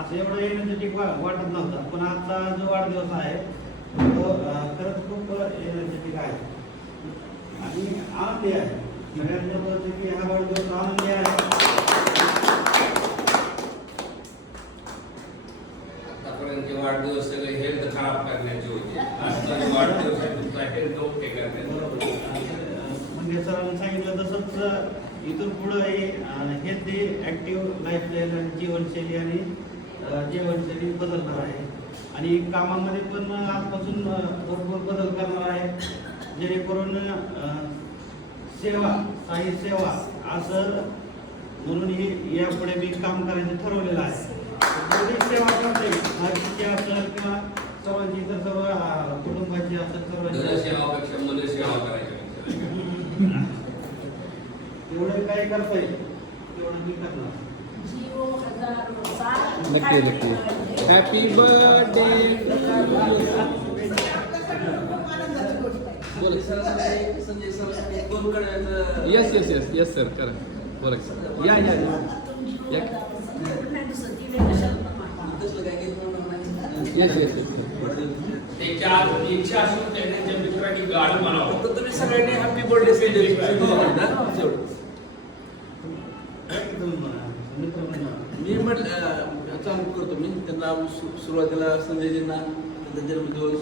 असं एवढं एनर्जेटिक वाटत नव्हतं, पण आजचा जो वाढदिवस आहे तो खरंच खूप एनर्जेटिक आहे आणि आनंदी आहे. सगळ्यांच्या बोलतो की हा वाढदिवस आनंदी आहे. आतापर्यंतचे वाढदिवस सगळे हेल्थ खराब करण्याचे होते. आजचा वाढदिवस आहे तुमचा हेल्थ ओके करण्याचा. म्हणजे सरांनी सांगितलं तसंच इथून पुढे हेल्दी ॲक्टिव्ह लाईफस्टाईल आणि जीवनशैली आणि जीवनशैली बदलणार आहे आणि कामामध्ये पण आजपासून भरपूर बदल करणार आहे, जेणेकरून सेवा साई सेवा असं म्हणून ही यापुढे मी काम करायचं ठरवलेलं आहे. जेवढी सेवा करते नागरिकची असेल किंवा सर्वांची इतर सर्व कुटुंबाची असेल सर्वांची सेवापेक्षा मला सेवा करायची. तेवढं काय करता येईल तेवढं मी करणार. नक्की नक्की. Happy birthday. Yes yes yes yes sir करा. बोला या या या येस येस त्याच्या इच्छा असून त्यांच्या मित्रांनी गाडी बनावं. फक्त तुम्ही सगळ्यांनी हॅपी बर्थडे सेलिब्रेशन मी म्हटलं चालू करतो. मी त्यांना सुरुवातीला संजयजींना त्यांचा जन्मदिवस